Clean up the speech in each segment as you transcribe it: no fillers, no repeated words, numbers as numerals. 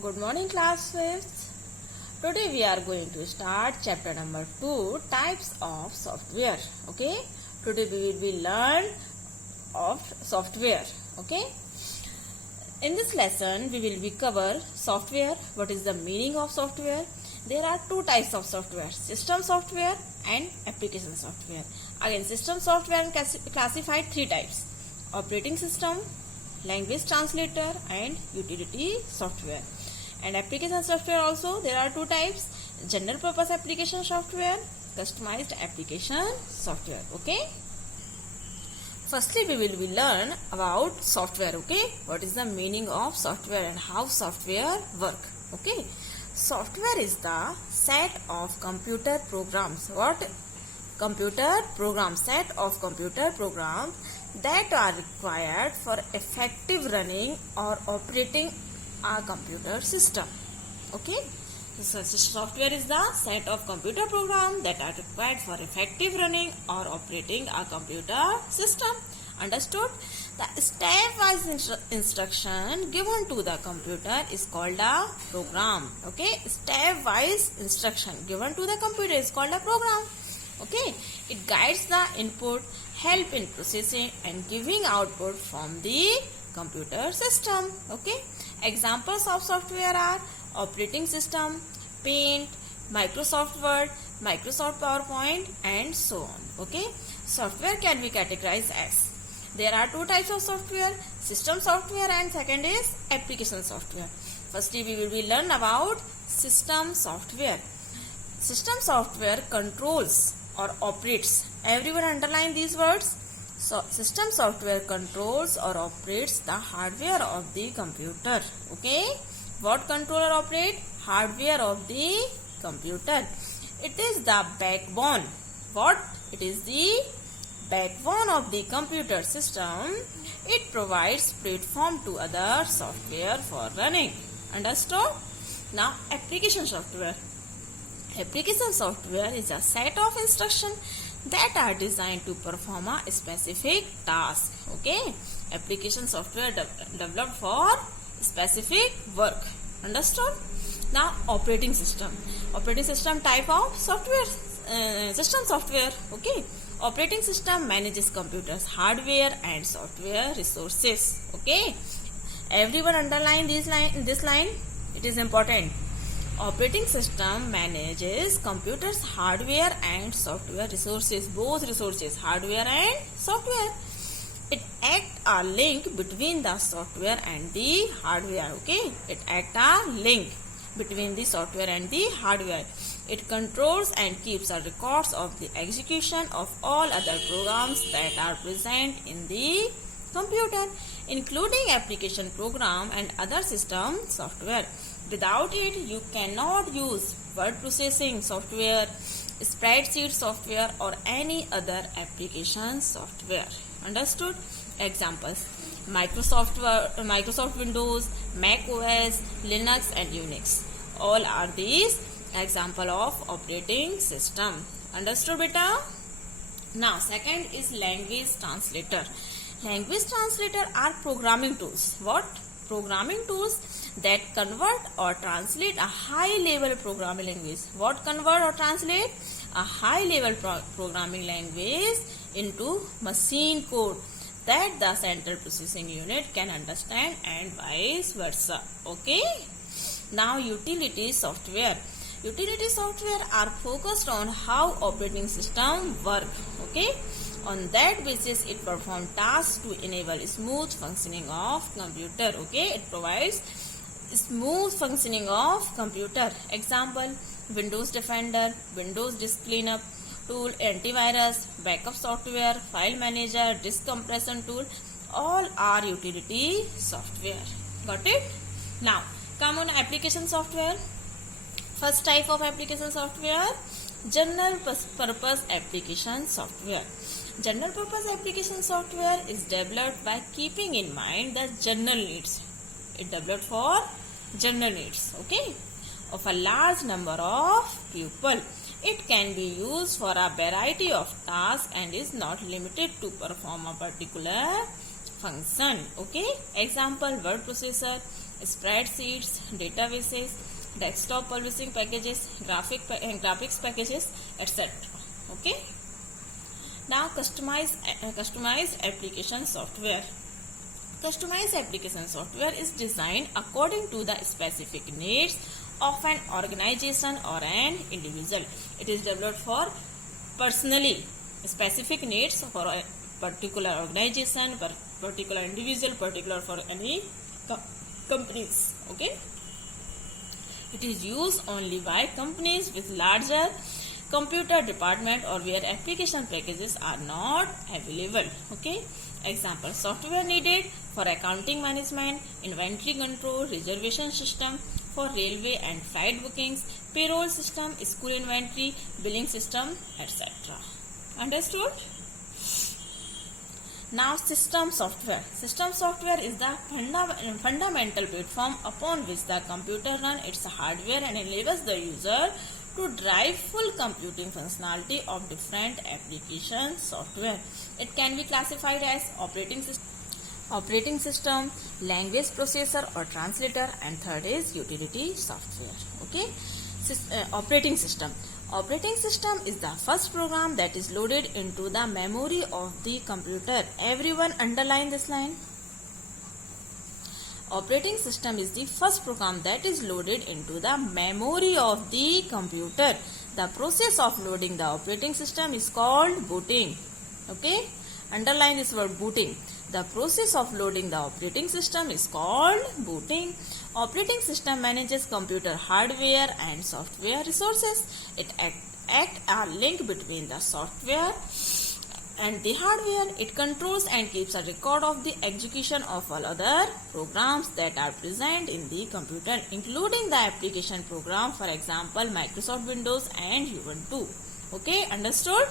Good morning, class fifth. Today we are going to start chapter number 2, types of software. Okay. Today we will be learn of software. Okay. In this lesson we will be cover software. What is the meaning of software? There are two types of software: system software and application software. Again, system software classified three types: operating system, language translator, and utility software. And application software also there are two types: general purpose application software, customized application software. Okay. Firstly, we will be learn about software. Okay, what is the meaning of software and how software work? Okay, software is the set of computer programs. What? Computer programs, set of computer programs that are required for effective running or operating a computer system. Okay, so software is the set of computer programs that are required for effective running or operating a computer system. Understood? The step-wise instruction given to the computer is called a program. Okay, step-wise instruction given to the computer is called a program. Okay, it guides the input, help in processing and giving output from the computer system. Okay, examples of software are operating system, Paint, Microsoft Word, Microsoft PowerPoint, and so on. Okay, software can be categorized as: there are two types of software: system software and second is application software. Firstly, we will be learn about system software. System software controls or operates. Everyone underline these words. So, system software controls or operates the hardware of the computer. Okay, what control or operate? Hardware of the computer. It is the backbone. What? It is the backbone of the computer system. It provides platform to other software for running. Understood? Now, application software. Application software is a set of instructions that are designed to perform a specific task. Okay, application software developed for specific work. Understood? Now, operating system. Operating system type of software, system software. Okay, operating system manages computers hardware and software resources. Okay, everyone underline this line. It is important. Operating system manages computers hardware and software resources, both resources, hardware and software. It acts a link between the software and the hardware. Okay, it acts a link between the software and the hardware. It controls and keeps a records of the execution of all other programs that are present in the computer, including application program and other system software. Without it, you cannot use word processing software, spreadsheet software, or any other application software. Understood? Examples: Microsoft Windows, Mac OS, Linux, and Unix. All are these example of operating system. Understood, beta? Now, second is language translator. Language translator are programming tools. What? Programming tools that convert or translate a high-level programming language. What convert or translate? A high-level programming language into machine code that the central processing unit can understand and vice versa. Okay. Now, utility software. Utility software are focused on how operating system work. Okay. On that basis, it performs tasks to enable smooth functioning of computer. Okay, it provides smooth functioning of computer. Example: Windows Defender, Windows Disk Cleanup tool, antivirus, backup software, file manager, disk compression tool. All are utility software. Got it? Now, come on application software. First type of application software: general purpose application software. General purpose application software is developed by keeping in mind the general needs. It developed for general needs, okay, of a large number of people. It can be used for a variety of tasks and is not limited to perform a particular function. Okay, example: word processor, spreadsheets, databases, desktop publishing packages, graphics packages, etc. Okay. Now customized application software. Customized application software is designed according to the specific needs of an organization or an individual. It is developed for personally specific needs for a particular organization, particular individual, particular for any companies. Okay. It is used only by companies with larger computer department or where application packages are not available. Okay. Example: software needed for accounting management, inventory control, reservation system for railway and flight bookings, payroll system, school inventory, billing system, etc. Understood? Now system software. System software is the fundamental platform upon which the computer runs its hardware and enables the user to drive full computing functionality of different application software. It can be classified as operating system, language processor or translator, and third is utility software. Okay. Operating system. Operating system is the first program that is loaded into the memory of the computer. Everyone underline this line. Operating system is the first program that is loaded into the memory of the computer. The process of loading the operating system is called booting. Okay? Underline this word, booting. The process of loading the operating system is called booting. Operating system manages computer hardware and software resources. It acts a link between the software and the hardware. It controls and keeps a record of the execution of all other programs that are present in the computer, including the application program, for example, Microsoft Windows and Ubuntu. Okay, understood?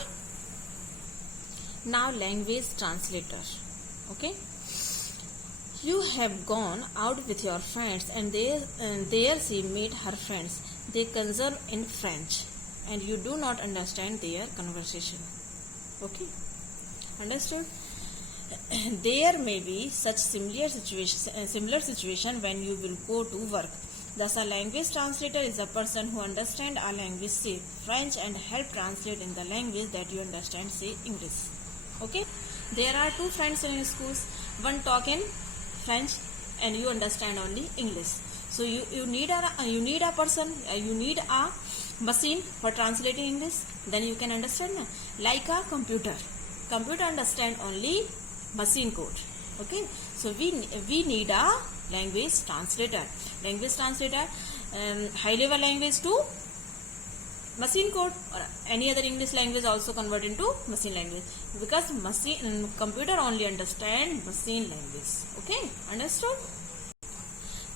Now language translator. Okay. You have gone out with your friends and there she meet her friends. They converse in French and you do not understand their conversation. Okay. Understood? There may be such similar situation when you will go to work. Thus, a language translator is a person who understands a language, say French, and help translate in the language that you understand, say English. Okay? There are two friends in schools. One talk in French and you understand only English. So you need a person, you need a machine for translating English. Then you can understand, like a computer. Computer understand only machine code. Okay, so we need a language translator. Language translator, high level language to machine code or any other English language also convert into machine language, because computer only understand machine language. Okay, understood?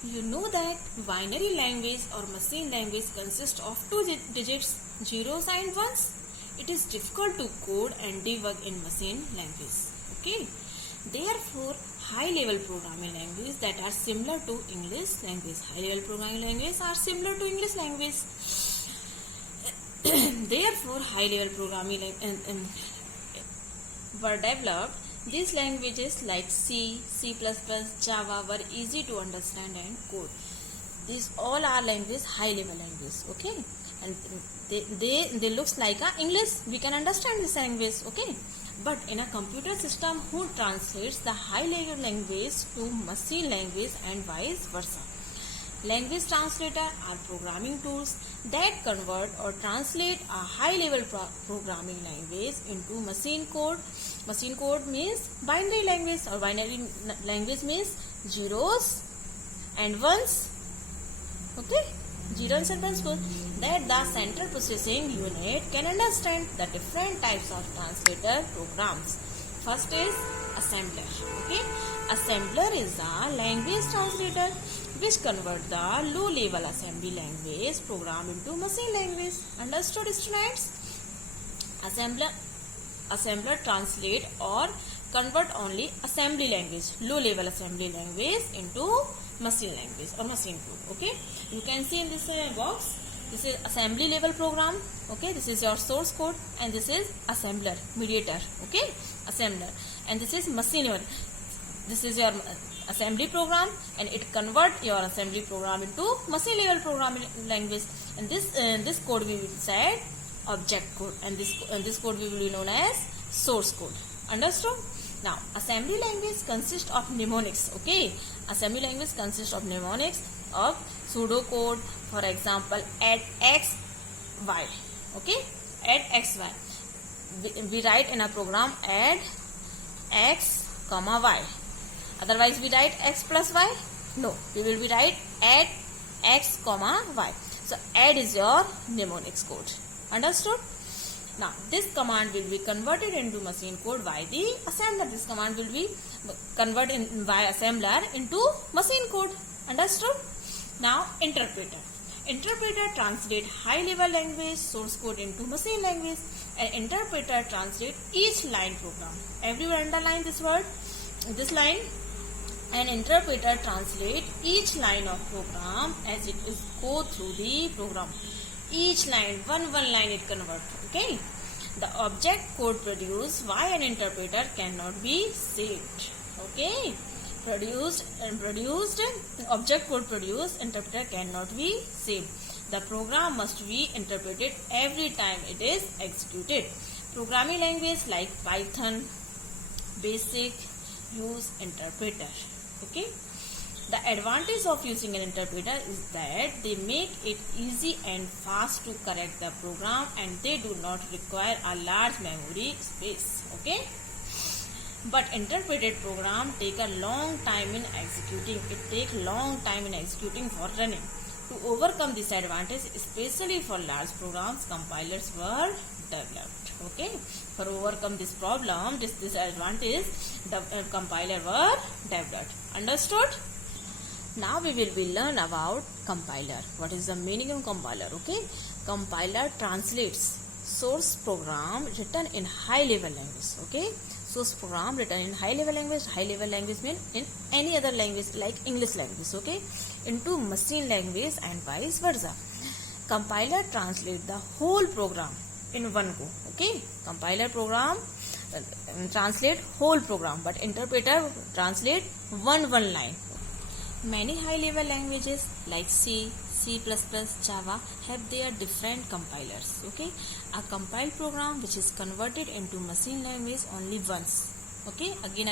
You know that binary language or machine language consists of two digits, zeros and ones. It is difficult to code and debug in machine language. Okay, therefore high level programming languages that are similar to English language. High level programming languages are similar to English language. Therefore, high-level programming were developed. These languages like C, C++, Java were easy to understand and code. These all are high-level language. Okay, and they looks like English. We can understand this language. Okay, but in a computer system, who translates the high-level language to machine language and vice versa. Language translator are programming tools that convert or translate a high-level programming language into machine code. Machine code means binary language, or binary language means zeros and ones. Okay, zeros and ones, that the central processing unit can understand the different types of translator programs. First is assembler. Okay, assembler is the language translator which convert the low-level assembly language program into machine language. Understood, students? Assembler translate or convert only assembly language, low-level assembly language into machine language or machine code. Okay, you can see in this box. This is assembly level program. Okay, this is your source code, and this is assembler, mediator. Okay, assembler, and this is machine level. This is your assembly program, and it convert your assembly program into machine level programming language, and this code we will say object code, and this code we will be known as source code. Understood? Now assembly language consists of mnemonics. Okay, assembly language consists of mnemonics of pseudocode. For example, add x y. Okay, add x y. We write in a program add x comma y. Otherwise we write x plus y. No, we will be write add x comma y. So add is your mnemonics code. Understood? Now this command will be converted into machine code by the assembler. This command will be converted by assembler into machine code. Understood? Now interpreter. Interpreter translate high level language source code into machine language. An interpreter translate each line program. Everyone underline this word, this line. An interpreter translate each line of program as it is go through the program. Each line, one line it convert. Okay. The object code produced by an interpreter cannot be saved. Okay. Produced object code produced, interpreter cannot be saved. The program must be interpreted every time it is executed. Programming language like Python, Basic use interpreter. Okay. The advantage of using an interpreter is that they make it easy and fast to correct the program, and they do not require a large memory space. Okay. But interpreted program take a long time in executing. It takes long time in executing for running. To overcome this advantage, especially for large programs, compilers were developed. Okay. For overcome this problem, this disadvantage, the compiler were developed. Understood? Now we will be learn about compiler. What is the meaning of compiler? Okay. Compiler translates source program written in high level language. Okay. Source program written in high level language. High level language means in any other language like English language. Okay. Into machine language and vice versa. Compiler translate the whole program in one go. Okay. Compiler program translate whole program, but interpreter translate one line. Many high level languages like C, C++, Java have their different compilers. Okay, a compiled program which is converted into machine language only once. Okay, again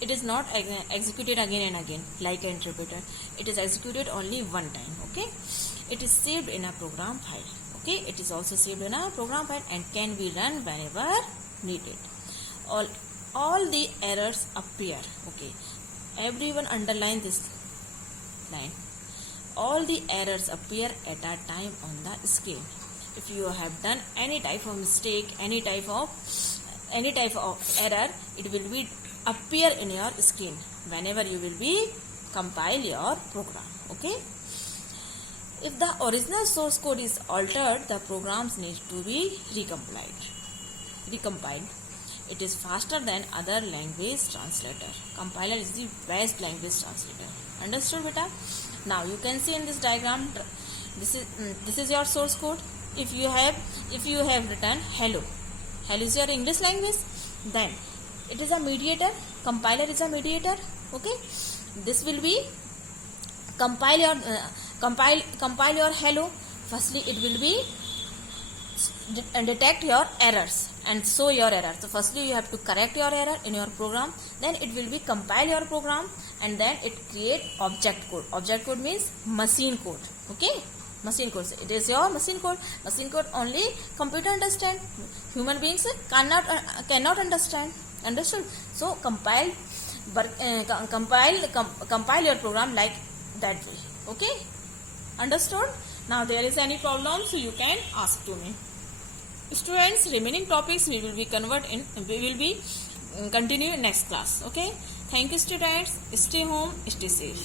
it is not executed again and again like an interpreter. It is executed only one time. Okay, it is saved in a program file. Okay, it is also saved in a program file and can be run whenever needed. All the errors appear. Okay. Everyone underline this line. All the errors appear at a time on the screen. If you have done any type of mistake, any type of error, it will be appear in your screen whenever you will be compile your program. Okay. If the original source code is altered, the programs need to be recompiled. It is faster than other language translator. Compiler is the best language translator. Understood, beta? Now you can see in this diagram. This is your source code. If you have written hello is your English language. Then it is a mediator. Compiler is a mediator. Okay. This will be compile your hello. Firstly, it will be detect your errors and show your error. So firstly you have to correct your error in your program, then it will be compile your program, and then it create object code. Object code means machine code. Okay, machine code. It is your machine code. Machine code only computer understand. Human beings cannot understand. Understood? So compile your program like that way. Okay, understood? Now there is any problem, so you can ask to me. Students, remaining topics we will be continue in next class. Okay, thank you students. Stay home, stay safe.